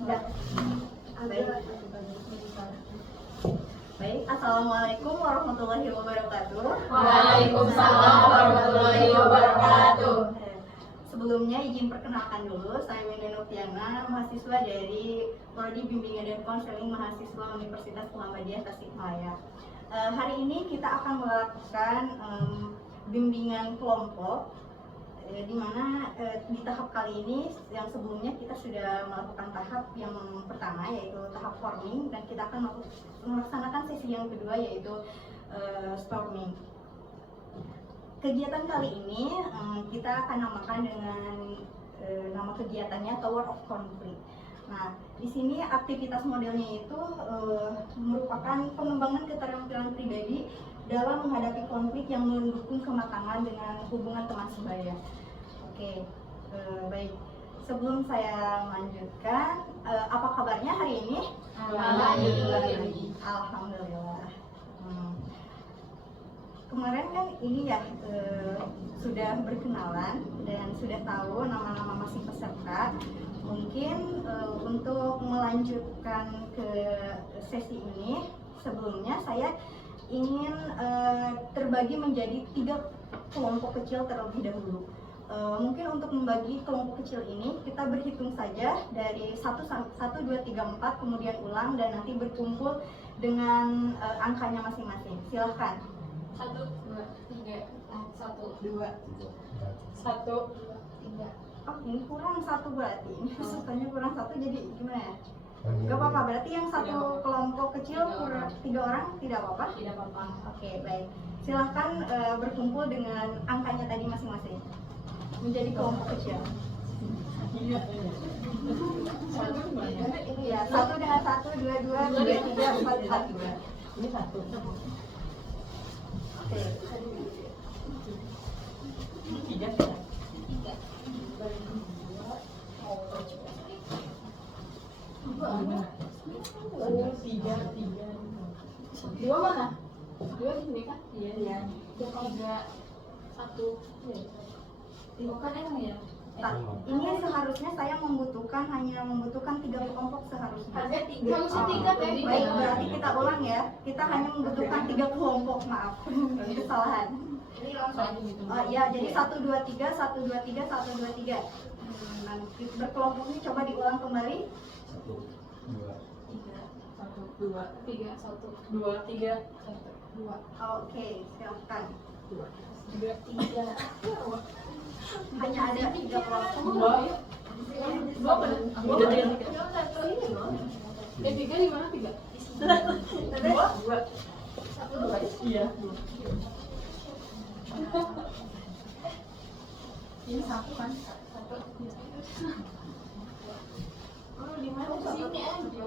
Enggak. Baik, Assalamualaikum warahmatullahi wabarakatuh. Waalaikumsalam warahmatullahi wabarakatuh. Sebelumnya izin perkenalkan dulu, saya Winda Noviana, mahasiswa dari Prodi Bimbingan dan Konseling Mahasiswa Universitas Muhammadiyah Tasikmalaya. Hari ini kita akan melakukan bimbingan kelompok, di mana di tahap kali ini yang sebelumnya kita sudah melakukan tahap yang pertama yaitu tahap forming, dan kita akan melaksanakan sesi yang kedua yaitu storming. Kegiatan kali ini kita akan namakan dengan nama kegiatannya Tower of Conflict. Nah, di sini aktivitas modelnya itu merupakan pengembangan keterampilan pribadi dalam menghadapi konflik yang mendukung kematangan dengan hubungan teman sebaya. Oke, baik. Sebelum saya melanjutkan, apa kabarnya hari ini? Alhamdulillah. Alhamdulillah. Kemarin kan ini ya sudah berkenalan dan sudah tahu nama-nama masing peserta. Mungkin untuk melanjutkan ke sesi ini, sebelumnya saya ingin terbagi menjadi 3 kelompok kecil terlebih dahulu. Mungkin untuk membagi kelompok kecil ini kita berhitung saja dari 1, 2, 3, 4 kemudian ulang dan nanti berkumpul dengan angkanya masing-masing. Silahkan. 1, 2, 3, 1, 2, 1, 2, 3. Oh, ini kurang 1 berarti. Ini pesertanya kurang 1, jadi gimana ya? Gak apa-apa, berarti yang satu kelompok kecil kurang 3 orang tidak apa-apa? Tidak apa-apa. Oke, baik. Silahkan berkumpul dengan angkanya tadi masing-masing menjadi kelompok kecil. Ya, 1 dengan 1, 2, 2, 3, 4, 4. ini 1. Oke. 3. Dua mana? 2 di sini kan? Iya. 3, 1. Bukan emang ya? Ini seharusnya saya hanya membutuhkan 3 kelompok seharusnya. Harusnya 3. Harusnya 3 teh. Baik, berarti kita ulang ya. Kita hanya membutuhkan 3 kelompok, maaf. Kesalahan. Ini langsung aja gitu. Oh iya, jadi 1, 2, 3, 1, 2, 3, 1, 2, 3. Nanti berkelompoknya coba diulang kembali. 1, 2, 3, 1, 2, 3, 2. Oke, silakan. 3. Hanya ada 3 kelompok. 2. 3 di mana 3? 2. Iya. Ini 1 kan? 1. Oh, di mana? Sini aja.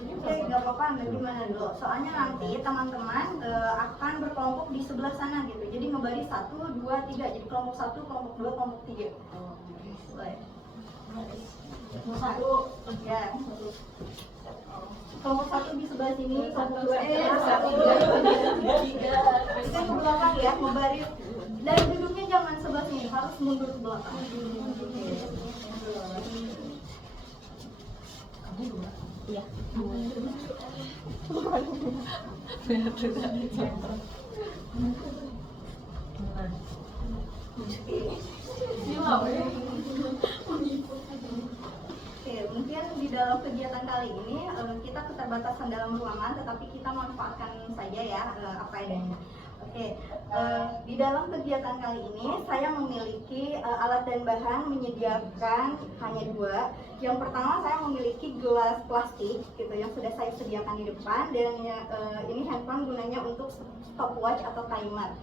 Oke, nggak apa-apa, ambil di mana dulu. Soalnya nanti teman-teman akan berkelompok di sebelah sana gitu. Jadi ngebaris 1, 2, 3. Jadi kelompok 1, kelompok 2, kelompok 3. Boleh. Satu. Ya. Kelompok 1 di sebelah sini, kelompok 2 1, 2, 3. kita ke belakang ya, ngebaris. Dan duduknya jangan sebelah sini, harus mundur ke belakang. Kamu 2. Iya. Oke, mungkin di dalam kegiatan kali ini kita keterbatasan dalam ruangan, tetapi kita manfaatkan saja ya apa adanya. Oke, di dalam kegiatan kali ini saya memiliki alat dan bahan menyediakan hanya 2. Yang pertama saya memiliki gelas plastik gitu yang sudah saya sediakan di depan, dan ini handphone gunanya untuk stopwatch atau timer.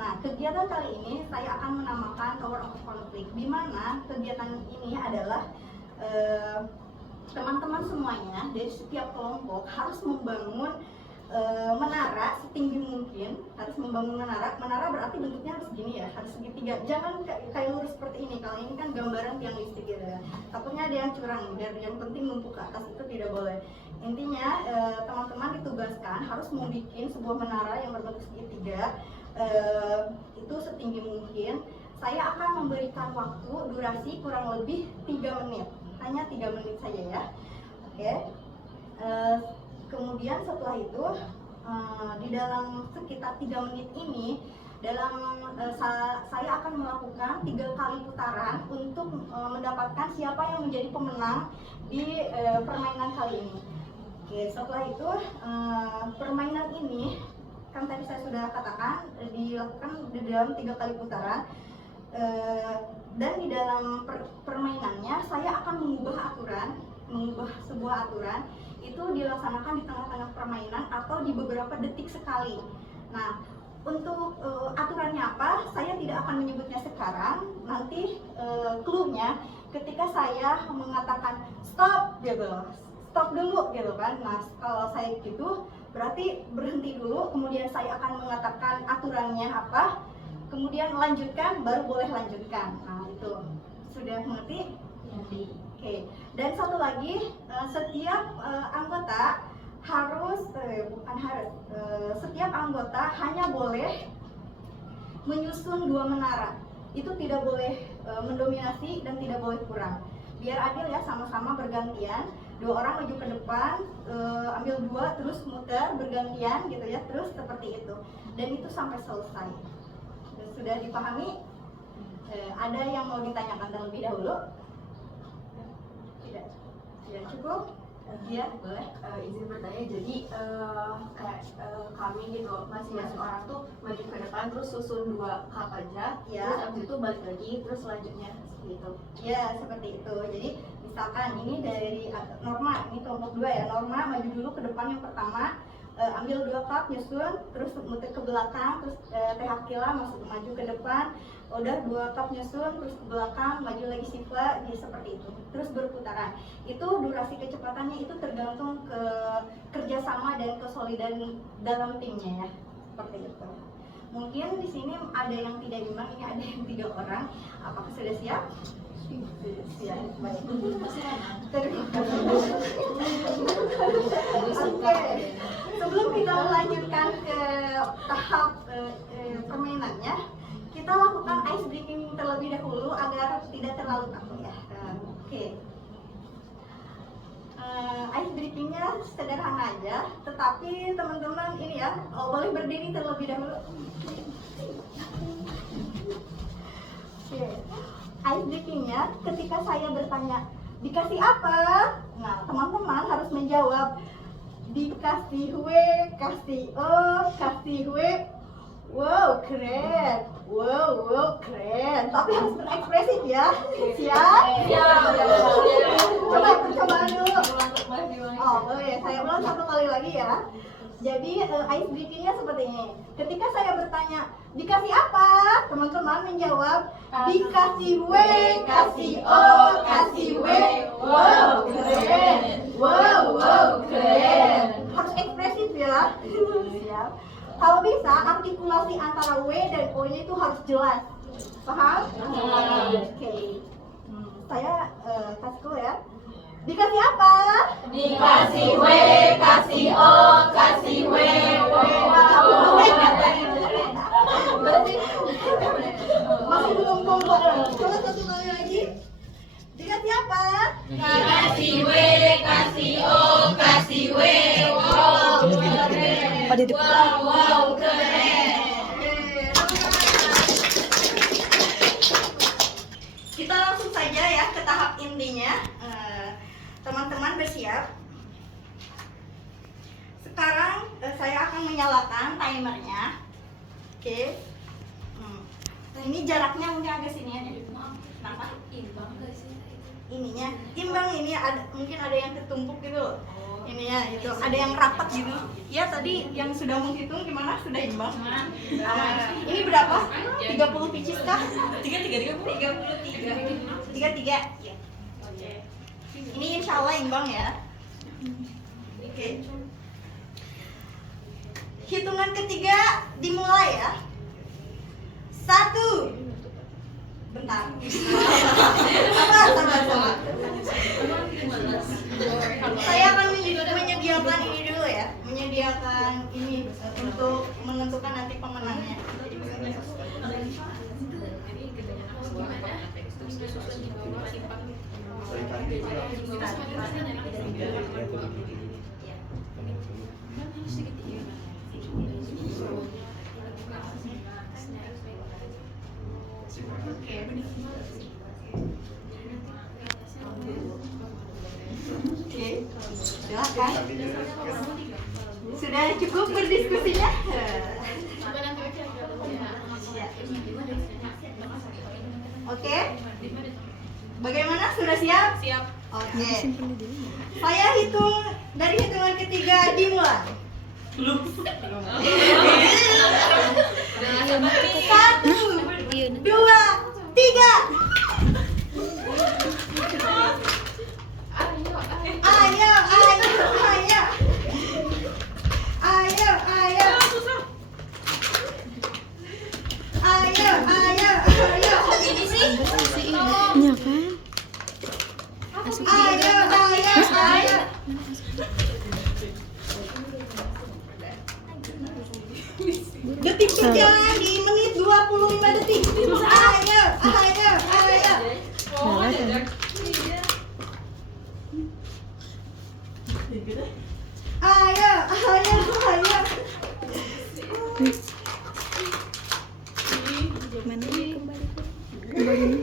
Nah, kegiatan kali ini saya akan menamakan Tower of Conflict, di mana kegiatan ini adalah teman-teman semuanya dari setiap kelompok harus membangun menara setinggi mungkin. Harus membangun menara berarti bentuknya harus gini ya, harus segitiga, jangan kayak lurus seperti ini. Kalau ini kan gambaran tiang listrik gitu ya, takutnya ada yang curang, biar yang penting numpuk ke atas itu tidak boleh. Intinya teman-teman ditugaskan harus membuat sebuah menara yang berbentuk segitiga, itu setinggi mungkin. Saya akan memberikan waktu durasi kurang lebih 3 menit. hanya 3 menit saja ya. Oke. Kemudian setelah itu di dalam sekitar 3 menit ini saya akan melakukan 3 kali putaran untuk mendapatkan siapa yang menjadi pemenang di permainan kali ini. Oke, setelah itu permainan ini kan tadi saya sudah katakan dilakukan di dalam 3 kali putaran. Dan di dalam permainannya saya akan mengubah sebuah aturan itu dilaksanakan di tengah-tengah permainan atau di beberapa detik sekali. Nah, untuk aturannya apa? Saya tidak akan menyebutnya sekarang. Nanti clue-nya ketika saya mengatakan stop gitu, stop dulu gitu kan. Nah, kalau saya gitu berarti berhenti dulu, kemudian saya akan mengatakan aturannya apa, kemudian lanjutkan, baru boleh lanjutkan. Nah, itu sudah mengerti? Oke. Dan satu lagi, setiap anggota setiap anggota hanya boleh menyusun 2 menara. Itu tidak boleh mendominasi dan tidak boleh kurang. Biar adil ya, sama-sama bergantian. 2 orang maju ke depan, ambil 2, terus muter bergantian gitu ya, terus seperti itu. Dan itu sampai selesai. Sudah dipahami? Ada yang mau ditanyakan terlebih dahulu? Tidak? Tidak cukup? Iya, boleh. Izin bertanya, jadi kayak kami gitu masing-masing orang tuh maju ke depan terus susun 2 cup aja, Ya. terus abis itu balik lagi, terus selanjutnya seperti itu. Ya, seperti itu. Jadi misalkan ini dari Norma, ini kelompok 2 ya. Norma maju dulu ke depan yang pertama, ambil 2 cup, nyusun, terus muter ke belakang, terus Teh Akila maju ke depan, udah 2 cup nyusun, terus ke belakang, maju lagi Siva, jadi seperti itu. Terus berputaran. Itu durasi kecepatannya itu tergantung ke kerjasama dan kesolidan dalam timnya ya, seperti itu. Mungkin di sini ada yang tidak imbang, ini ada yang 3 orang. Apakah sudah siap? Siap, baik. Oke. Sebelum kita melanjutkan ke tahap permainannya, kita lakukan ice breaking terlebih dahulu agar tidak terlalu kaku ya. Oke. Ice breakingnya sederhana aja, tetapi teman-teman ini ya boleh berdiri terlebih dahulu. Oke. Ice breakingnya ketika saya bertanya dikasih apa, nah teman-teman harus menjawab dikasih W, kasih O, kasih W. Wow, keren. Wow, keren. Tapi harus berekspresif ya. Siap? Siap. Coba percobaan dulu. Oh, boleh. Saya ulang 1 kali lagi ya. Jadi ice breakingnya seperti ini. Ketika saya bertanya dikasih apa, teman-teman menjawab dikasih W, kasih O, kasih W. Wow, keren. Wow, keren. Harus ekspresif ya. Siap. Kalau bisa artikulasi antara W dan O-nya itu harus jelas. Paham? Oke. Saya kasih dulu ya. Dikasih apa? Dikasih W, kasih O, kasih W. Masih belum kompak. Coba 1 kali lagi. Dikasih apa? Dikasih W, kasih O, kasih W. Wow, keren. Wow, keren. Kita langsung saja ya ke tahap intinya. Teman-teman bersiap. Sekarang saya akan menyalakan timernya. Oke. Nah, ini jaraknya mungkin agak sini aja. Kenapa? Imbang gak sih? Ininya imbang, ini mungkin ada yang tertumpuk gitu loh. Ini ya itu ada yang rapat gitu. Ya tadi yang sudah menghitung gimana, sudah imbang. Ini berapa? 30 pieces kah? 33. Ya. Ini insya Allah imbang ya. Oke. Hitungan ketiga dimulai ya. 1. Bentar. Sabar. Saya akan menyediakan ini dulu ya, menyediakan ini untuk menentukan nanti pemenangnya. Oke, silakan. Sudah cukup berdiskusinya? Oke. Bagaimana? Sudah siap? Siap. Oke. Saya hitung dari hitungan ketiga dimulai. Satu, dua, tiga. Ayo, ayo, ayo. Ayo, ayo. Ayo, ayo, ayo. Ini sih. Iya kan? Ayo, ayo, ayo. Detik berjalan di menit 25 detik. Ayo, ayo, ayo. Salah kan? Ayo, ayo, ayo. Mana nih kembali? Kembali nih.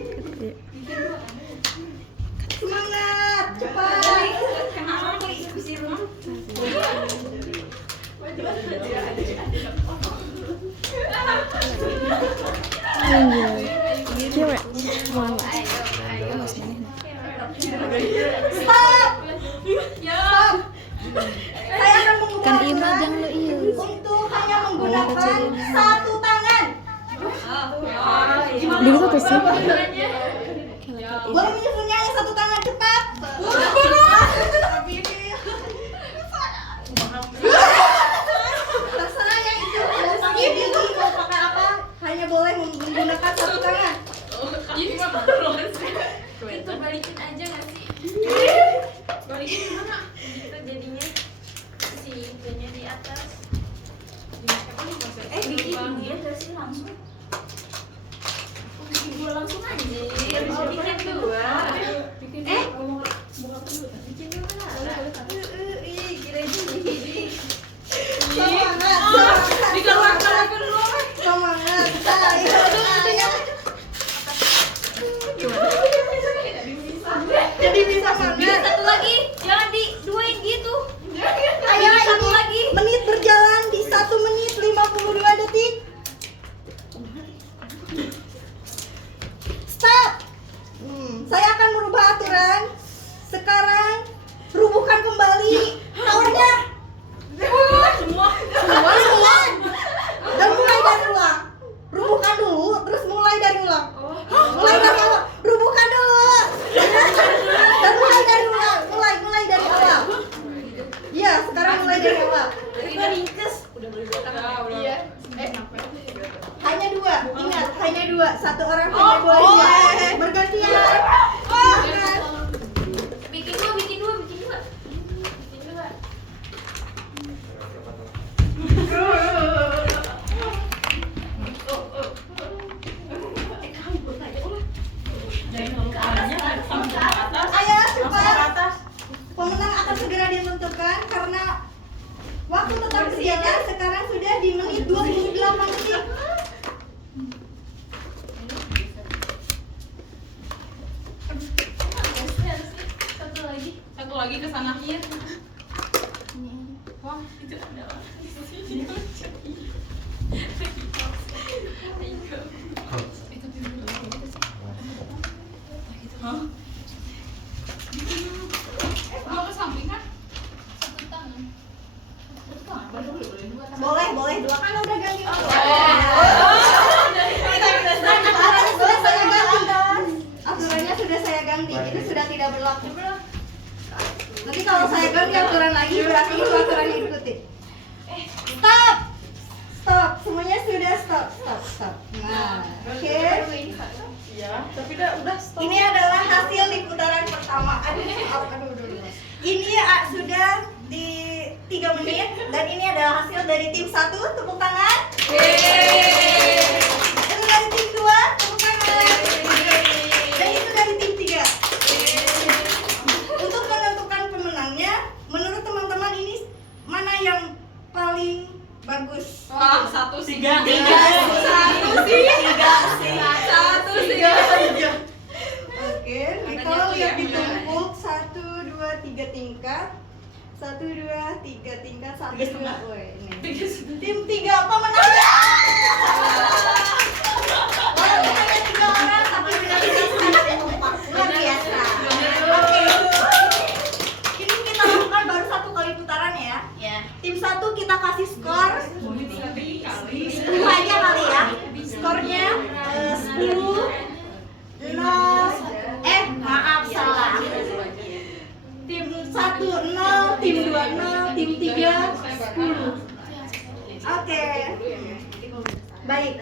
Semangat, cepat. Cewek. Wala. Stop. Stop. Saya akan Kan iya mengubah majang lo iya. untuk hanya menggunakan satu tangan. Di itu tuh sih. Boleh menyusunnya hanya satu tangan, cepat. Terserah ya itu. Ini mau pakai apa? Hanya boleh menggunakan satu tangan. Itu balikin aja nggak sih? Balikin gimana? Itu jadinya si itunya di atas. Bikin dia nggak sih langsung? Bikin dua langsung aja. Bikin dua. Bikin dua. Bikin dua lah. Gila ini. Semangat. Semangat. Ayo, ayo. Jadi bisa banget. Satu lagi, jangan diduain gitu. Ayo, Satu ini lagi. menit berjalan di 1 menit 52 detik. Stop. Saya akan merubah aturan. Sekarang rubuhkan kembali towernya. Semua. Dan mulai dari ulang. Rubuhkan dulu, terus mulai dari ulang. Mulai dari awal. Rubuhkan dulu. Dan mulai dari ulang. Mulai dari awal. Iya, sekarang mulai dari awal. Kita ringkes. Iya. Hanya dua, ingat hanya dua. Satu orang hanya boleh bergantian. Bikin dua. Bikin dua. Ayo cepat. Pemenang akan segera ditentukan karena waktu tetap disediakan sekarang sudah di menit 28 detik. Satu lagi ke sana. Wah, itu adalah. Mau ke samping kan? Satu tangan. Boleh dua kan udah ganti. Aturannya sudah saya ganti. Itu sudah tidak berlaku. Nanti kalau saya ganti aturan lagi berarti itu aturan yang diikuti. Stop. Semuanya sudah stop. Nah, oke. Ini adalah hasil di putaran pertama. Aduh. Ini sudah di 3 menit dan ini adalah hasil dari tim 1. Tepuk tangan. Itu dari tim 2. Tepuk tangan. Dan itu dari tim 3. siap ditumpuk. 1, 2, 3 tingkat. 1, 2, 3 tingkat. 1, 2. Woi, ini. Tim 3 pemenangnya. Walaupun hanya 3 orang, tapi benar-benar sangat kompak. Luar biasa. Oke. Ini kita lakukan baru 1 kali putaran ya. Tim 1 kita kasih skor 10 aja kali ya. Skornya 10 0. Maaf salah. Tim 1 0, tim 2 0, tim 3 10. Oke. Baik.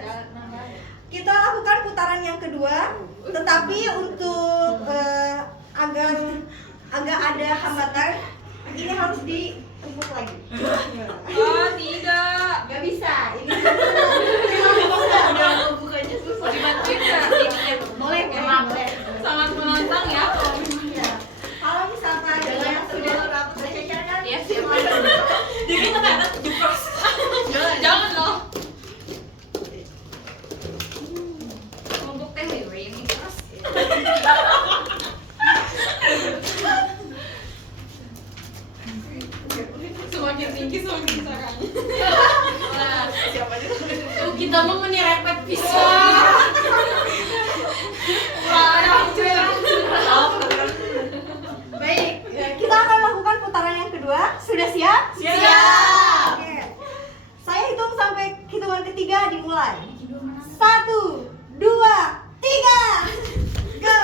Kita lakukan putaran yang kedua, tetapi untuk agak ada hambatan, ini harus ditumpuk lagi. Oh, tidak. Gak bisa. Ini Bukannya susah. Dibantuin nggak? boleh memang. Sangat menantang ya. Kalau misalkan yang sudah rapat bercecer kan? Iya, siap. Jadi ternyata 7%. Jangan loh. Untuk teh dewe yang ikhlas. Semakin tinggi semakin caranya. Tuh kita mau menirepet pisah. Baik, kita akan lakukan putaran yang kedua. Sudah siap? Siap. Oke. Saya hitung sampai hitungan ketiga dimulai. 1, 2, 3. Go.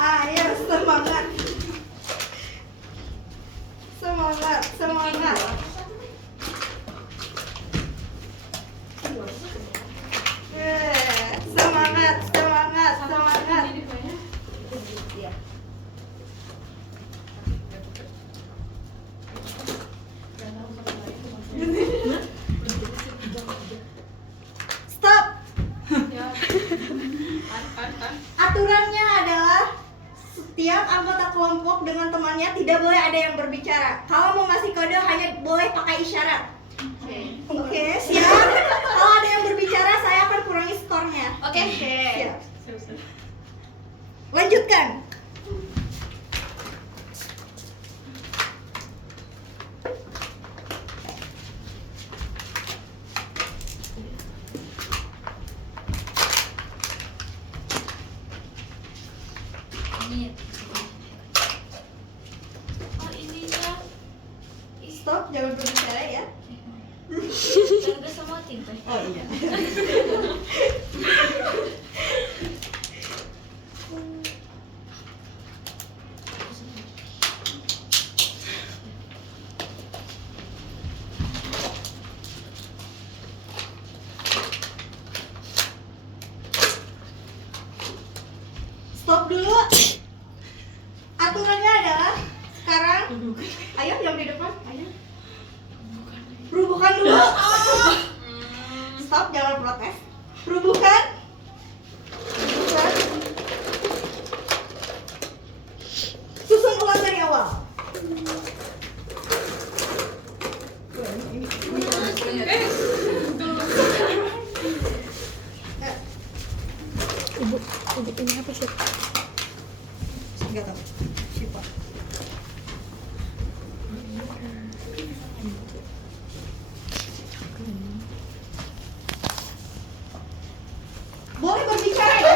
Ayo, semangat. Semangat. Semangat. Stop. Aturannya adalah setiap anggota kelompok dengan temannya tidak boleh ada yang berbicara. Kalau mau ngasih kode hanya boleh pakai isyarat. Oke, siap. Kalau ada yang berbicara saya akan kurangi skornya. Oke. Siap. Lanjutkan. Oh, ininya. Stop, jangan berbicara ya. Kan udah semua tim teh. Oh iya. Stop dulu. Aturannya adalah sekarang, ayo yang di depan, ayo. Rubuhkan dulu. Stop, jangan protes. Rubuhkan. Susun ulang dari awal. Ibu ini apa sih? Enggak tahu. Siapa? Boleh berbicara ya?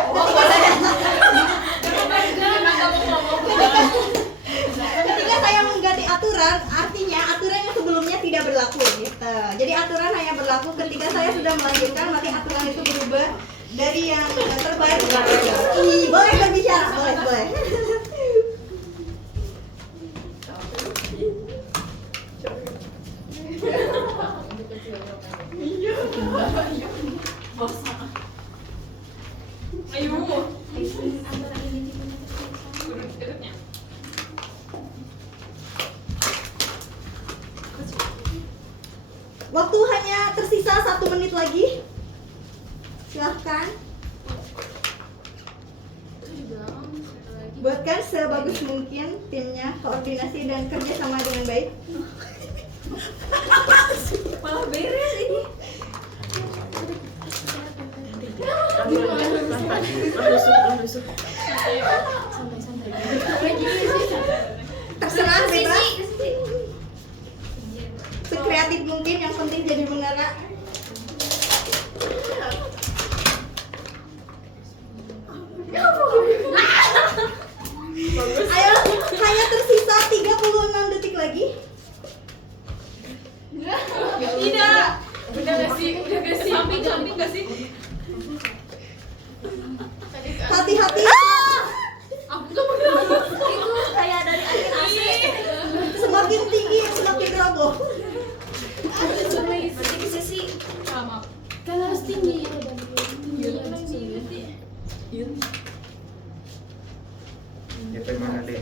Ketika saya mengganti aturan, artinya aturan yang sebelumnya tidak berlaku gitu. Jadi aturan hanya berlaku ketika saya sudah melanjutkan, nanti aturan itu berubah dari yang terbaik. Boleh berbicara, boleh. Ayo. Antara ini Urut-urutnya. Waktu hanya tersisa 1 menit lagi. Silahkan buatkan sebagus mungkin timnya, koordinasi dan kerja sama dengan baik. Malah beres ini. Terserah bebas. Sekreatif mungkin, yang penting jadi menara. Ayo, hanya tersisa 36 detik lagi. Tidak. Udah gak sih? Udah gak sih? Samping gak sih? Hati-hati. Aku tuh bener. itu kayak dari angin AC. Semakin tinggi semakin roboh. Sisi Sama. kan harus tinggi. Itu mana deh?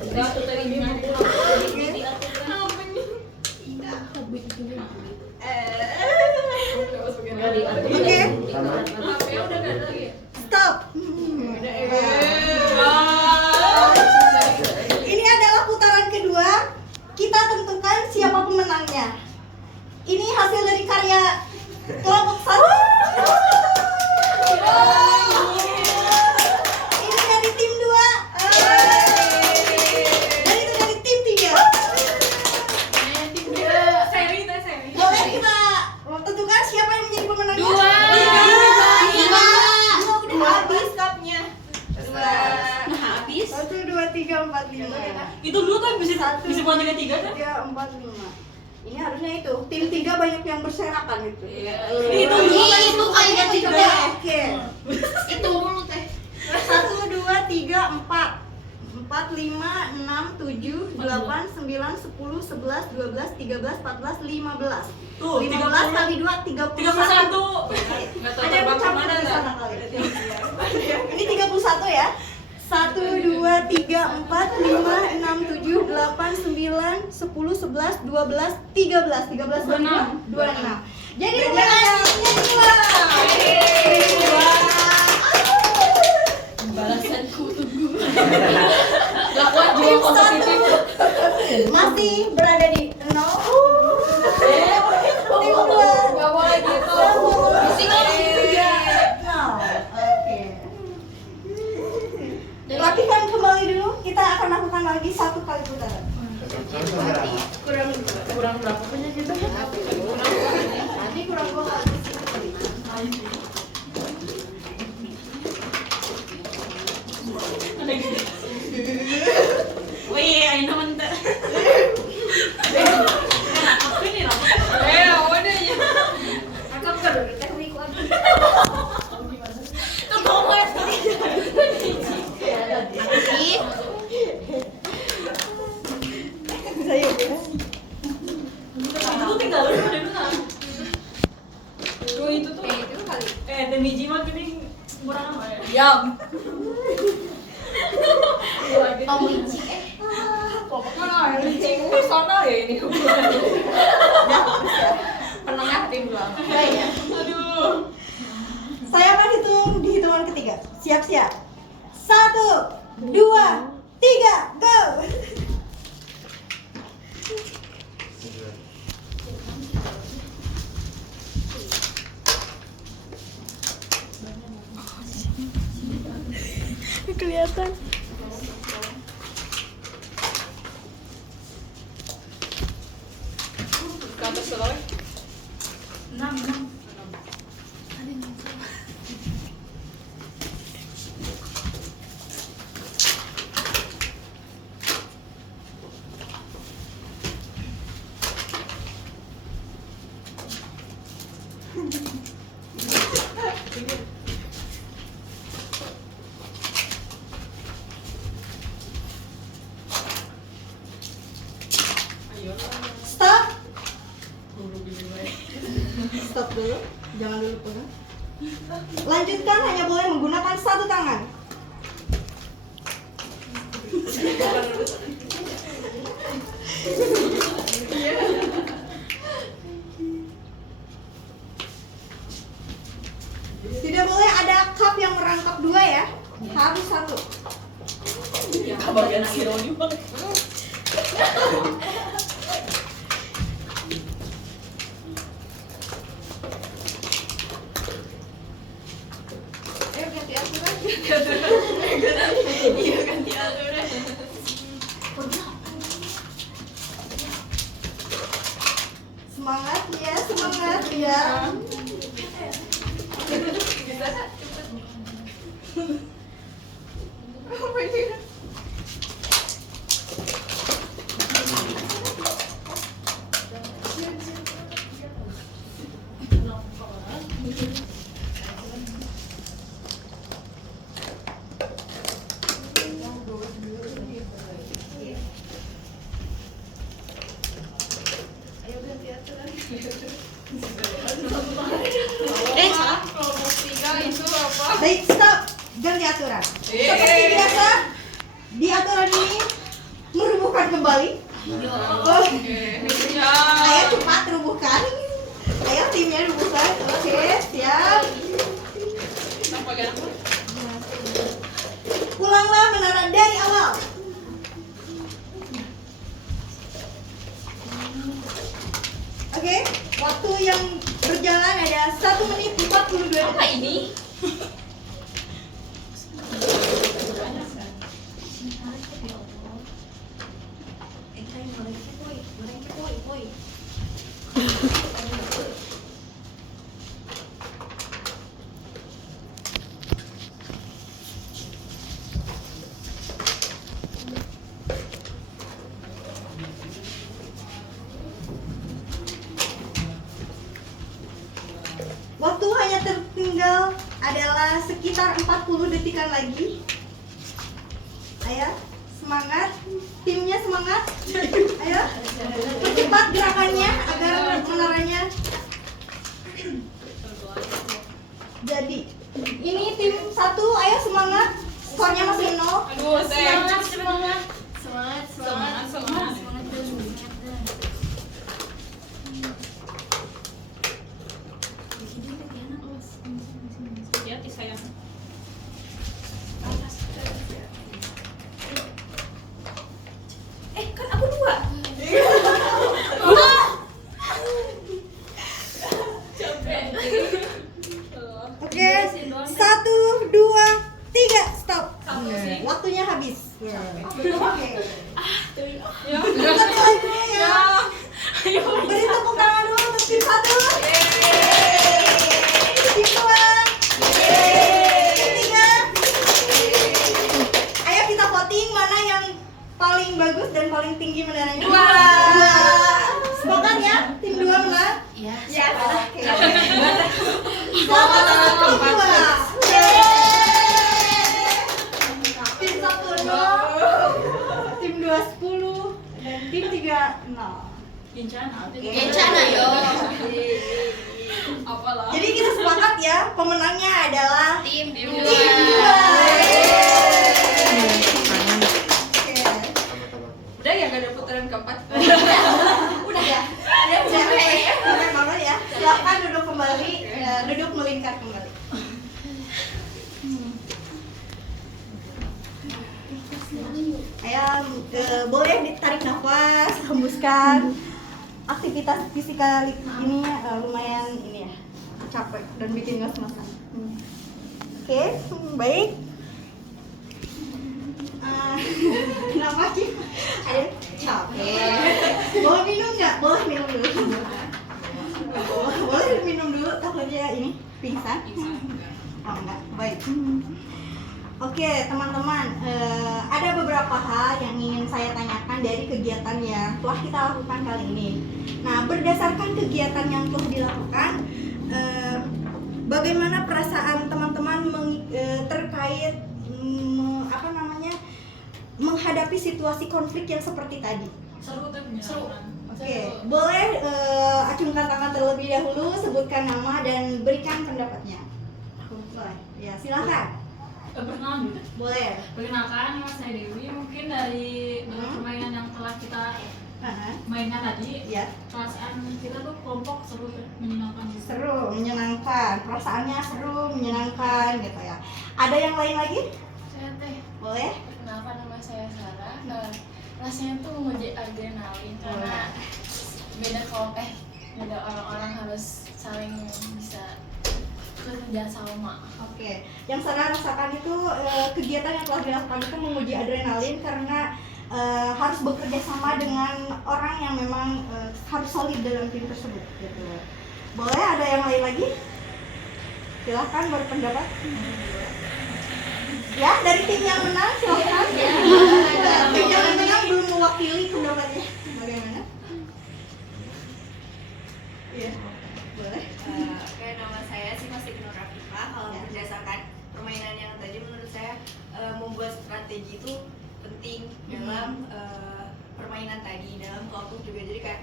Udah tuh tadi gimana? Oke, HP-nya udah gak ada lagi. stop. Ini adalah putaran kedua. Kita tentukan siapa pemenangnya. Ini hasil dari karya kelompok 1. Ini dari tim 2. Dan itu dari tim 3. Seri. Boleh kita tentukan siapa yang menjadi pemenangnya? Dua. Tiga. Udah habis cupnya. Habis. 1, 2, 3, 4, 5. Itu dulu kan bisa buat dengan 3 kan? 3, 4, 5. Ini harusnya itu tim 3 banyak yang berserakan gitu. Itu Itu kayak Oke, tiga. oke. Itu mulu teh. 1, 2, 3, 4. 4, 5, 6, 7, 8, 9, 10, 11, 12, 13, 14, 15. Tuh, 15 kali 2, 31. 31. Enggak tahu Ada yang terbang bercampur kemana di dah. sana kali. Ini 31 ya. 1, 2, 3, 4, 5, 6, 7, 8, 9, 10, 11, 12, 13. 13 kali 2, 26. Jadi pemenangnya 2. Balasanku tunggu. Lakukan jiwa positif. Masih berada di 0. Tim 2. Gak boleh gitu. Oke. Latihan kembali dulu. Kita akan lakukan lagi 1 kali putaran. Kurang berapa punya kita? Nanti kurang 2 kali. Wih, ayo mantap. Apa ini lah? Udah ya. Akam kan udah teknik lagi. Tuh kamu Saya itu tinggal lu udah dengar. Itu tuh. Itu kali. Demi jimat ini kurang apa ya? Diam. Kamu licik Mana licin sana ya ini. Penengah tim doang. Baik. Aduh. Saya akan hitung di hitungan ketiga. Siap-siap. 1, 2, 3, go. Kelihatan. Ke atas ke bawah. 6. Stop. Stop dulu. dulu, jangan dulu pegang. Lanjutkan, hanya boleh menggunakan satu tangan. Tidak boleh ada cup yang merangkap dua ya, harus satu. Ayo ganti aturan. Iya ganti aturan. Semangat ya, semangat ya. Bisa nggak? Ayo ganti aturan. Kelompok 3 itu apa? Baik, stop. Ganti aturan. Seperti biasa, di aturan ini merubuhkan kembali. Oh, ayo cepat rubuhkan. Ayo timnya rubuhkan. Oke, siap. Ulanglah menara dari awal. Oke, waktu yang berjalan ada 1 menit 42 detik. Apa ini? Waktu hanya tertinggal adalah sekitar 40 detikan lagi. Ayo, semangat. Timnya semangat. Ayo, percepat gerakannya agar menaranya jadi. Ini tim 1, ayo semangat. Skornya masih 0. Aduh, Semangat. Hati-hati sayang. Kan aku 2. Oke, 1, 2, 3, stop. Waktunya habis. Oke. Satu lagi ya. Beri tepuk tangan dulu untuk tim 1. Tim 2. Tim 3. Ayo kita voting mana yang paling bagus dan paling tinggi menaranya. 2. Sepakat ya? Tim 2 menang? Iya. Oke. Selamat datang tim 2. Tim 1 0, tim 2 10, dan tim 3 0. Kencana yo. Apalah. Jadi kita sepakat ya, pemenangnya adalah Tim tim 2. 2. Oke. Udah ya gak ada putaran keempat. Udah ya. Sampai mana ya? Silakan duduk kembali, duduk melingkar kembali. Ayo, boleh ditarik nafas, hembuskan. Aktivitas fisikal ini lumayan ini ya, capek dan bikin ngos-ngosan. Oke, baik. Kenapa sih? Ada capek. Boleh minum nggak? Boleh minum dulu. Boleh minum dulu, takutnya ini pingsan. Oh enggak, baik. Oke teman-teman, ada beberapa hal yang ingin saya tanyakan dari kegiatan yang telah kita lakukan kali ini. Nah, berdasarkan kegiatan yang telah dilakukan, bagaimana perasaan teman-teman terkait menghadapi situasi konflik yang seperti tadi? Seru tuh. Seru. Oke, boleh acungkan tangan terlebih dahulu, sebutkan nama dan berikan pendapatnya. Boleh, ya silakan. Perkenalan gitu. Boleh. Perkenalkan, nama saya Dewi. Mungkin dari permainan yang telah kita mainkan tadi, Ya, perasaan kita tuh kelompok seru, menyenangkan gitu. seru, menyenangkan. Perasaannya seru, menyenangkan gitu ya. Ada yang lain lagi? Saya teh. Boleh? Kenapa nama saya Sarah? Rasanya tuh menguji adrenalin karena beda beda orang-orang harus saling bisa kerja sama. Oke, yang saya rasakan itu kegiatan yang telah dilakukan itu menguji adrenalin karena harus bekerja sama dengan orang yang memang harus solid dalam tim tersebut. Gitu. Boleh ada yang lain lagi? Silahkan berpendapat. Ya, dari tim yang menang silahkan. Tim yang menang belum mewakili pendapatnya. Bagaimana? Iya, boleh. Oke, nama saya sih masih Nur Rafifah. Kalau berdasarkan permainan yang tadi, menurut saya membuat strategi itu penting dalam permainan tadi, dalam kelompok juga. Jadi kayak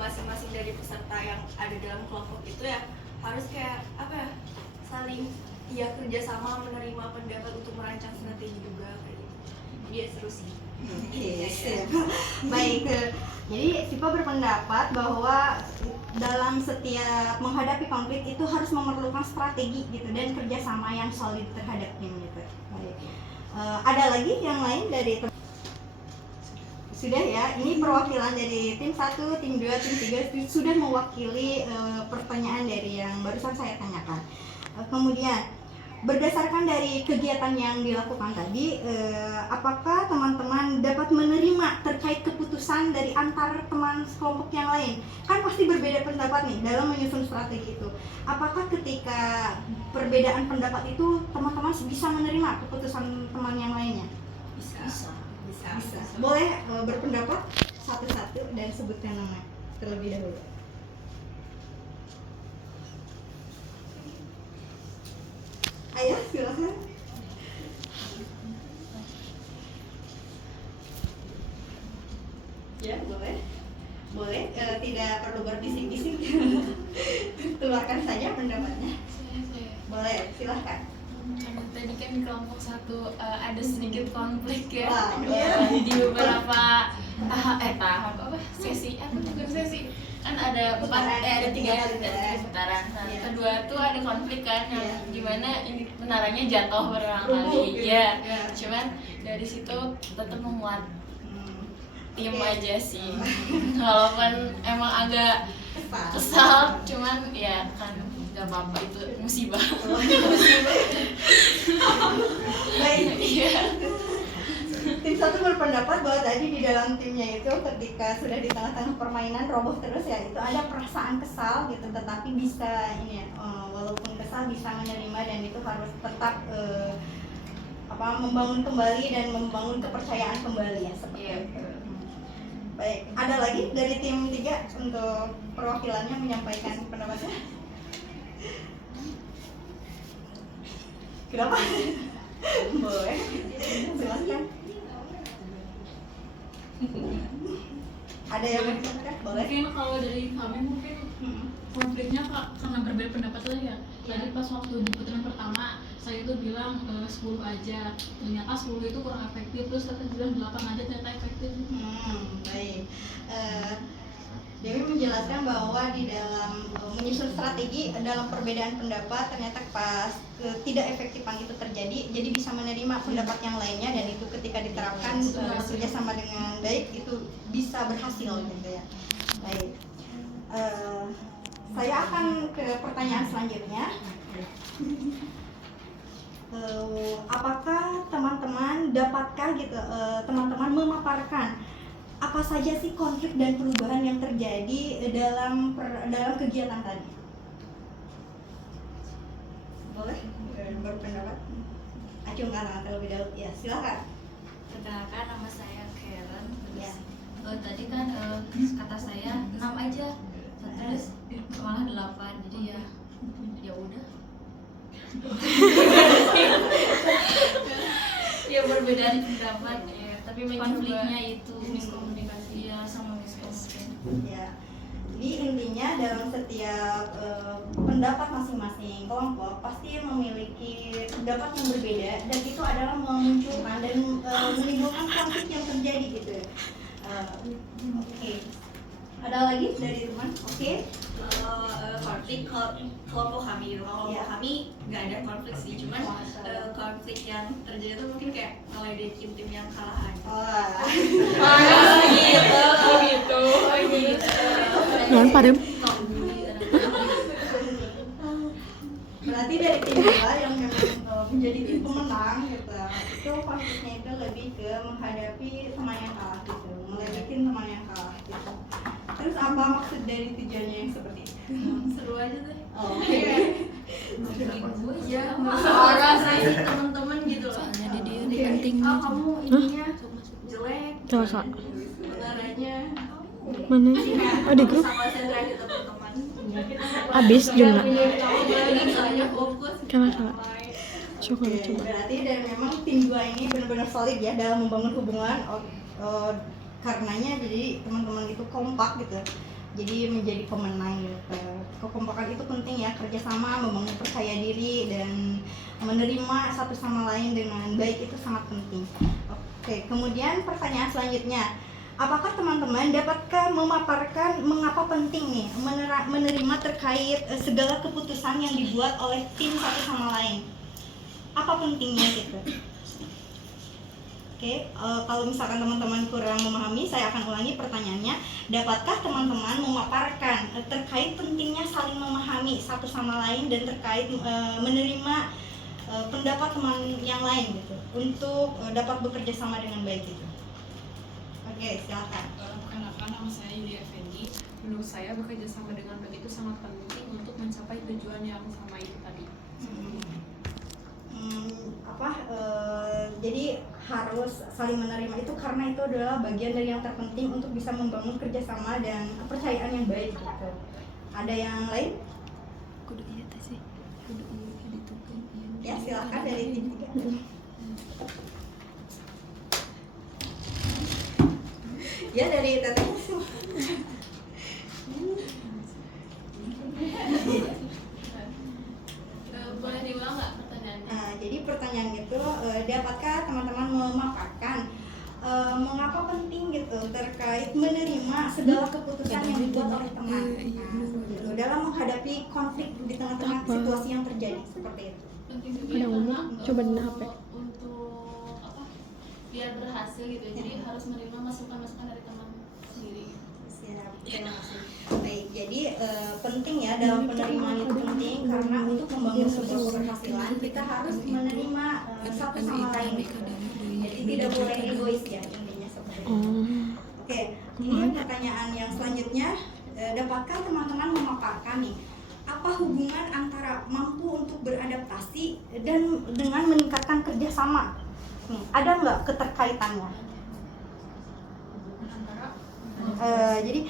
masing-masing dari peserta yang ada dalam kelompok itu ya harus kayak apa ya, saling kerjasama, menerima pendapat untuk merancang strategi juga kayak gitu. Jadi ya seru sih. Oke, sip. Baik. Jadi Sipa berpendapat bahwa dalam setiap menghadapi konflik itu harus memerlukan strategi gitu dan kerjasama yang solid terhadap tim gitu. Baik. Ada lagi yang lain dari sudah ya, ini perwakilan dari tim 1, tim 2, tim 3 sudah mewakili pertanyaan dari yang barusan saya tanyakan. Kemudian berdasarkan dari kegiatan yang dilakukan tadi, apakah teman-teman dapat menerima terkait keputusan dari antar teman kelompok yang lain? Kan pasti berbeda pendapat nih dalam menyusun strategi itu. Apakah ketika perbedaan pendapat itu teman-teman bisa menerima keputusan teman yang lainnya? Bisa. Boleh berpendapat satu-satu dan sebutkan nama terlebih dahulu. Ayo, silakan. Ya, boleh. Boleh, tidak perlu berbisik-bisik. Keluarkan saja pendapatnya. Saya. Boleh, silahkan. Karena tadi kan di kelompok 1 ada sedikit konflik ya. Wah, iya. Di beberapa tahap apa sesi bukan sesi kan ada ada tiga putaran. Nah, Iya. kedua tuh ada konflik kan yang Iya. gimana ini menaranya jatuh berulang Rubuh kali. gitu. Ya. Iya. Cuman dari situ tetap menguat tim Oke. aja sih. Walaupun emang agak kesal, cuman ya kan nggak apa-apa, itu musibah. Baik. Iya. Tim 1 berpendapat bahwa tadi di dalam timnya itu ketika sudah di tengah-tengah permainan roboh terus ya, itu ada perasaan kesal gitu, tetapi bisa ini ya, walaupun kesal bisa menerima dan itu harus tetap membangun kembali dan membangun kepercayaan kembali ya seperti itu. Baik, ada lagi dari tim 3 untuk perwakilannya menyampaikan pendapatnya. Kenapa? Boleh. Silakan. Ada yang berpendapat? Boleh. Mungkin kalau dari kami mungkin konfliknya karena berbeda pendapat lah ya. Jadi pas waktu di putaran pertama saya itu bilang 10 aja, ternyata 10 itu kurang efektif, terus tetap bilang 8 aja ternyata efektif. Baik. Dewi menjelaskan bahwa di dalam menyusun strategi dalam perbedaan pendapat ternyata pas tidak efektifan itu terjadi, jadi bisa menerima pendapat yang lainnya dan itu ketika diterapkan bekerja sama dengan baik itu bisa berhasil gitu ya. Baik. Saya akan ke pertanyaan selanjutnya. Apakah teman-teman dapatkah gitu teman-teman memaparkan apa saja sih konflik dan perubahan yang terjadi dalam kegiatan tadi? Boleh berpendapat? Acungkan tangan terlebih dahulu. Ya, silakan. Perkenalkan, nama saya Karen. Ya. Tadi kan kata saya 6 aja, terus malah 8, jadi ya udah. Ya perbedaan pendapat ya, tapi konfliknya itu miskomunikasi. Iya, sama miskommunikasi. Ya. Jadi intinya dalam setiap pendapat masing-masing kelompok pasti memiliki pendapat yang berbeda, dan itu adalah memunculkan dan menimbulkan konflik yang terjadi gitu. Oke. Ada lagi dari teman? Oke. Kalau konflik kelompok kami gitu, kalau Iya. kelompok kami nggak ada konflik sih, cuman konflik yang terjadi tuh mungkin kayak ngeledekin tim yang kalah aja. gitu. Non padem. Berarti dari tim bola yang memang menjadi tim pemenang gitu, itu konfliknya itu lebih ke menghadapi teman yang kalah gitu, meledekin teman yang kalah gitu. Terus apa maksud dari tujuannya yang seperti itu? Seru aja deh. Oke. Ya, orang sih teman-teman gitu loh. Soalnya di dia Oke. penting. Kamu ininya jelek. Coba, Kak. Benarnya. Mana? Oh, di grup. Sama sentrasi teman-teman. Habis jumlah. Soalnya fokus. Kalah. Coba. Oke, berarti dan memang tim dua ini benar-benar solid ya dalam membangun hubungan. Karenanya jadi teman-teman itu kompak gitu. Jadi menjadi pemenang gitu. Kekompakan itu penting ya, kerjasama, membangun percaya diri dan menerima satu sama lain dengan baik itu sangat penting. Oke, kemudian pertanyaan selanjutnya, apakah teman-teman dapatkah memaparkan mengapa penting nih menerima terkait segala keputusan yang dibuat oleh tim satu sama lain? Apa pentingnya gitu? Oke, kalau misalkan teman-teman kurang memahami, saya akan ulangi pertanyaannya. Dapatkah teman-teman memaparkan terkait pentingnya saling memahami satu sama lain dan terkait menerima pendapat teman yang lain gitu untuk dapat bekerja sama dengan baik gitu? Oke, silakan. Perkenalkan, nama saya Yulia Effendi. Menurut saya bekerja sama dengan baik itu sangat penting untuk mencapai tujuan yang sama itu tadi. Jadi harus saling menerima itu karena itu adalah bagian dari yang terpenting untuk bisa membangun kerjasama dan kepercayaan yang baik gitu. Ada yang lain? Kudu iya teh sih. Kudu iya ditukeun ieu. Ya, silakan dari tim 3. Ya, dari Teteh. Boleh diulang nggak pertanyaannya? Nah, jadi pertanyaan itu dapatkah teman-teman memaparkan mengapa penting gitu terkait menerima segala keputusan yang dibuat oleh teman gitu, dalam menghadapi konflik di tengah-tengah situasi yang terjadi seperti itu. Penting juga Ada karena ngomong, coba di HP. untuk apa? Biar berhasil gitu. Jadi harus menerima masukan-masukan dari teman sendiri. Siap, terima kasih. Baik, jadi penting ya dalam penerimaan itu penting karena untuk membangun sebuah keberhasilan kita harus menerima satu sama lain. Jadi tidak boleh egois ya intinya seperti itu. Oke, ini pertanyaan yang selanjutnya, dapatkah teman-teman memaparkan nih apa hubungan antara mampu untuk beradaptasi dan dengan meningkatkan kerjasama? Ada nggak keterkaitannya? Jadi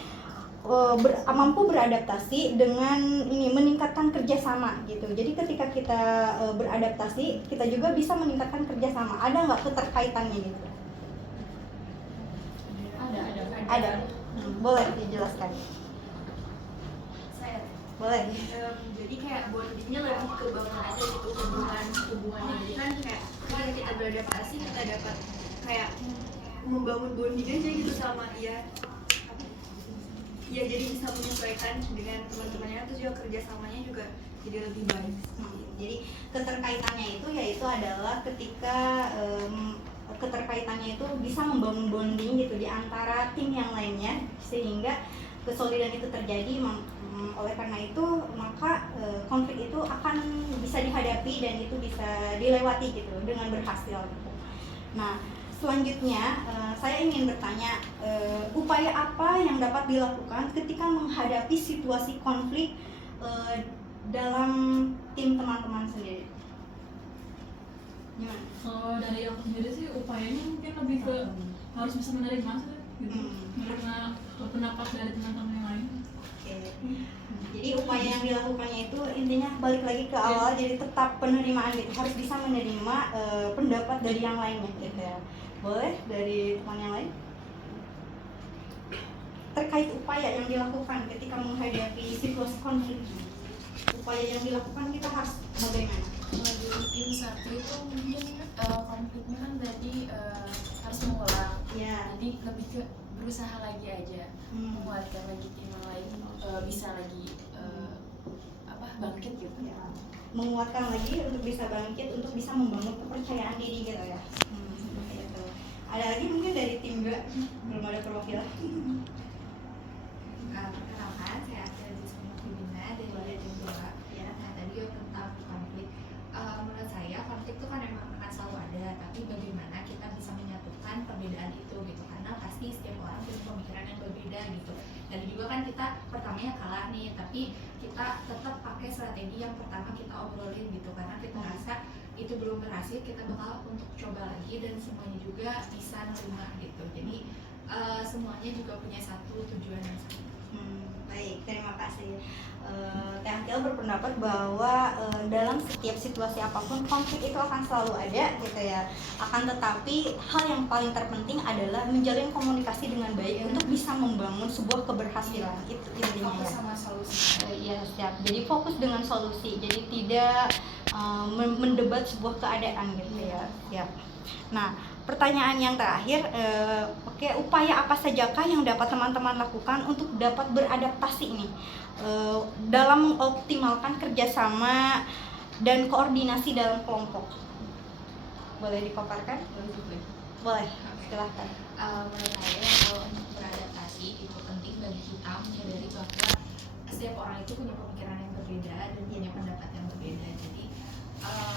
mampu beradaptasi dengan ini meningkatkan kerjasama gitu. Jadi ketika kita beradaptasi, kita juga bisa meningkatkan kerjasama. Ada nggak keterkaitannya gitu? Ada. Boleh dijelaskan? Saya Boleh. jadi kayak bondingnya lebih ke bangun aja gitu, hubungannya. Jadi kan kayak ketika kita beradaptasi kita dapat kayak membangun bonding aja gitu sama ya jadi bisa menyesuaikan dengan teman-temannya, terus juga kerjasamanya juga jadi lebih baik. Jadi keterkaitannya itu yaitu adalah ketika keterkaitannya itu bisa membangun bonding gitu di antara tim yang lainnya sehingga kesolidan itu terjadi. Oleh karena itu maka konflik itu akan bisa dihadapi dan itu bisa dilewati gitu dengan berhasil gitu. Nah, selanjutnya saya ingin bertanya, upaya apa yang dapat dilakukan ketika menghadapi situasi konflik dalam tim teman-teman sendiri? Gimana? Kalau dari aku sendiri sih upayanya mungkin lebih ke harus bisa menerima sih, gitu. Menerima pendapat dari teman-teman yang lain. Oke. Jadi upaya yang dilakukannya itu intinya balik lagi ke awal, jadi tetap penerimaan gitu, harus bisa menerima pendapat dari yang lainnya gitu ya. Boleh dari teman yang lain? terkait upaya yang dilakukan ketika menghadapi situasi konflik. Upaya yang dilakukan kita harus bagaimana? Kalau di tim satu itu mungkin konfliknya kan berarti harus mengulang. Ya. Jadi lebih ke berusaha lagi aja, menguatkan lagi tim yang lain bisa lagi bangkit gitu. Ya. Menguatkan lagi untuk bisa bangkit, untuk bisa membangun kepercayaan diri gitu ya. Gitu. Ada lagi mungkin dari tim B, belum ada perwakilan. Perkenalkan, saya Asia Jismina dari Wadah Tim 2. Ya. Nah, tadi tentang konflik. Menurut saya konflik itu kan emang akan selalu ada, tapi bagaimana kita bisa menyatukan perbedaan itu gitu, karena pasti setiap orang punya pemikiran yang berbeda gitu. Dan juga kan kita pertamanya kalah nih, tapi kita tetap pakai strategi yang pertama kita obrolin gitu, karena kita rasa itu belum berhasil, kita bakal untuk coba lagi dan semuanya juga bisa nerima gitu. Jadi semuanya juga punya satu tujuan yang sama. Baik, terima kasih. Teh Angel berpendapat bahwa dalam setiap situasi apapun konflik itu akan selalu ada gitu ya. Akan tetapi hal yang paling terpenting adalah menjalin komunikasi dengan baik untuk bisa membangun sebuah keberhasilan. Itu intinya. Fokus sama solusi. Iya, siap. Jadi fokus dengan solusi. Jadi tidak mendebat sebuah keadaan gitu ya. Siap. Nah, pertanyaan yang terakhir, upaya apa sajakah yang dapat teman-teman lakukan untuk dapat beradaptasi nih dalam mengoptimalkan kerjasama dan koordinasi dalam kelompok? Boleh dipaparkan? Boleh, silahkan. Menurut saya kalau untuk beradaptasi itu penting bagi kita menyadari bahwa setiap orang itu punya pemikiran yang berbeda dan punya pendapat yang berbeda. Jadi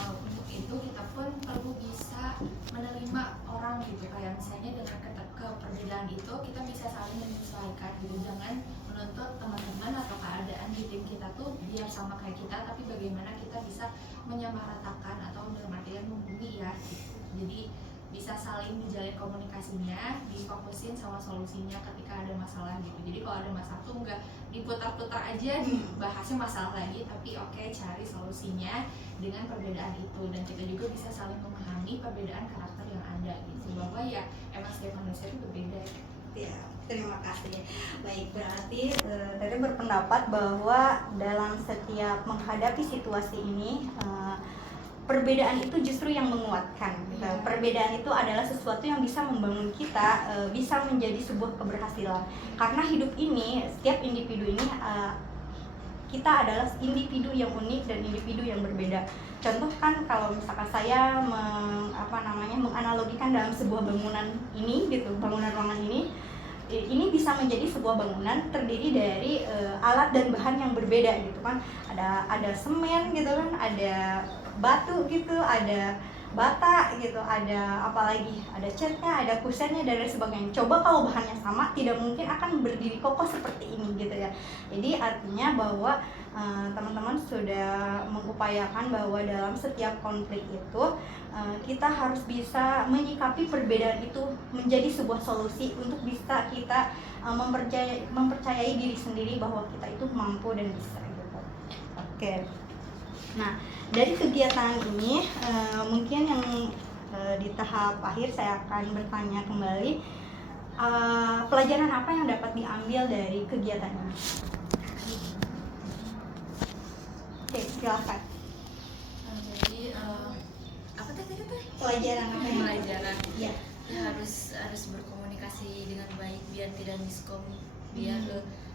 untuk itu kita pun perlu bisa menerima orang gitu, kayak misalnya dengan keperbedaan itu kita bisa saling menyesuaikan gitu. Jangan menuntut teman-teman atau keadaan di tim kita tuh biar sama kayak kita, tapi bagaimana kita bisa menyamaratakan atau dalam artian membumi ya gitu. Jadi bisa saling dijalin komunikasinya, difokusin sama solusinya ketika ada masalah gitu. Jadi kalau ada masalah tuh nggak diputar-putar aja, bahasnya masalah lagi, tapi oke, cari solusinya dengan perbedaan itu. Dan kita juga bisa saling memahami perbedaan karakter yang ada gitu, bahwa ya emang setiap manusia itu berbeda. Ya, terima kasih. Baik, berarti tadi berpendapat bahwa dalam setiap menghadapi situasi ini perbedaan itu justru yang menguatkan gitu. Perbedaan itu adalah sesuatu yang bisa membangun kita bisa menjadi sebuah keberhasilan. Karena hidup ini, setiap individu ini kita adalah individu yang unik dan individu yang berbeda. Contoh kan kalau misalkan saya menganalogikan dalam sebuah bangunan ini gitu, bangunan ruangan ini bisa menjadi sebuah bangunan terdiri dari alat dan bahan yang berbeda gitu kan. Ada semen gitu kan, ada batu gitu, ada bata gitu, ada apalagi, ada catnya, ada kusennya dan lain sebagainya. Coba kalau bahannya sama, tidak mungkin akan berdiri kokoh seperti ini gitu ya. Jadi artinya bahwa teman-teman sudah mengupayakan bahwa dalam setiap konflik itu kita harus bisa menyikapi perbedaan itu menjadi sebuah solusi untuk bisa kita mempercayai diri sendiri bahwa kita itu mampu dan bisa gitu. Oke. Nah, dari kegiatan ini mungkin yang di tahap akhir saya akan bertanya kembali, pelajaran apa yang dapat diambil dari kegiatan ini? Oke, silakan. Jadi apa tadi? Pelajaran apa yang Pelajaran. Ya. Harus berkomunikasi dengan baik biar tidak miskom, biar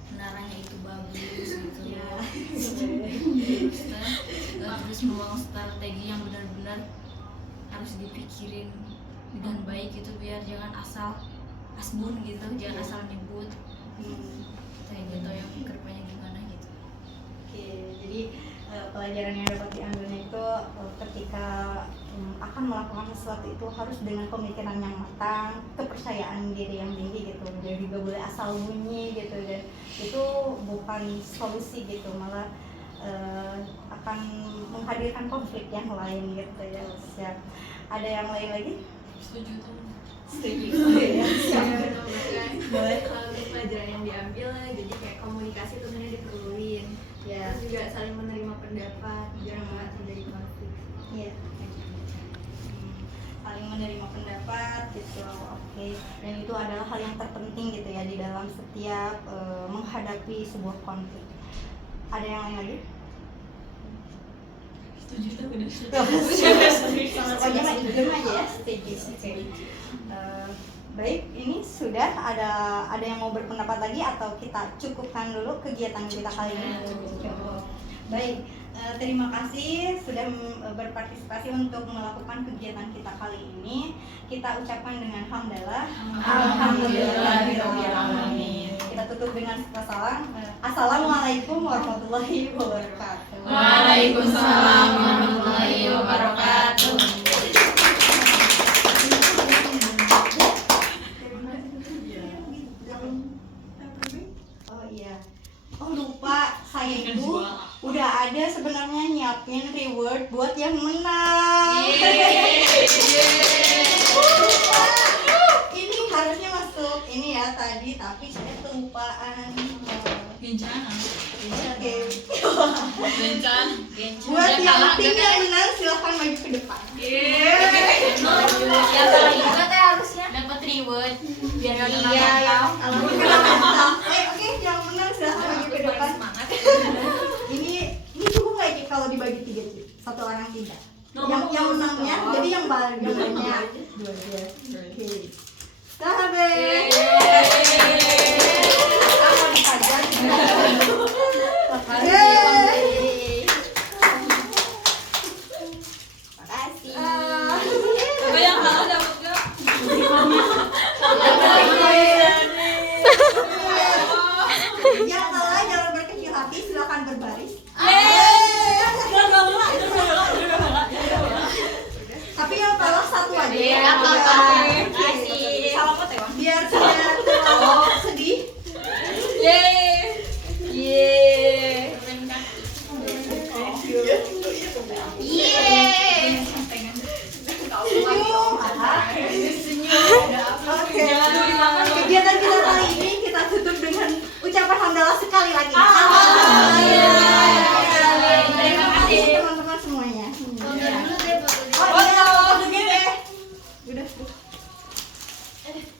menaranya itu bagus gitu ya. Terus membangun strategi yang benar-benar harus dipikirin dengan baik gitu, biar jangan asal asbun gitu, jangan asal nyebut kayak gitu yang kedepannya gimana gitu. Oke, jadi pelajaran yang dapat diambilnya itu ketika akan melakukan sesuatu itu harus dengan pemikiran yang matang, kepercayaan diri yang tinggi gitu, jadi gak boleh asal bunyi gitu, dan itu bukan solusi gitu, malah akan menghadirkan konflik yang lain gitu ya. Siap. Ada yang lain lagi? Setuju tuh. Setuju. Boleh. Kalau untuk pelajaran yang diambil, jadi kayak komunikasi itu sebenarnya diperluin. Ya. Terus juga saling menerima pendapat biar nggak terjadi konflik. Iya. Saling menerima pendapat, gitu. Oke. Dan itu adalah hal yang terpenting gitu ya di dalam setiap menghadapi sebuah konflik. Ada yang lain lagi? Pokoknya mah idem aja ya, setuju. Oke. Baik, ini sudah ada yang mau berpendapat lagi atau kita cukupkan dulu kegiatan kita kali ini? Baik, terima kasih sudah berpartisipasi untuk melakukan kegiatan kita kali ini. Kita ucapkan dengan hamdalah. Alhamdulillahirobbilalamin. Kita tutup dengan salam. Assalamualaikum warahmatullahi wabarakatuh. Waalaikumsalam warahmatullahi wabarakatuh. Oh iya. Oh lupa, saya itu udah ada sebenarnya nyiapin reward buat yang menang. Ini harusnya masuk ini ya tadi, tapi saya kelupaan. Bencana. Oke. Gencan. Buat yang tim yang menang silahkan maju ke depan. Yang paling juga teh harusnya dapat reward biar gak kena mental. Oke, yang menang silahkan maju ke depan. Semangat. Ini cukup nggak Cik kalau dibagi 3 Cik? Satu orang tidak. Yang menangnya, jadi yang banyak. 2 aja. Oke. Sahabat. Apa dipajar? Makasih. Coba yang kalah dapat gak? Yang kalah jangan berkecil hati, silakan berbaris. Tapi yang kalah satu aja ya. Biar tidak terlalu sedih. Oke. Kegiatan kita kali ini kita tutup dengan ucapan hamdalah sekali lagi.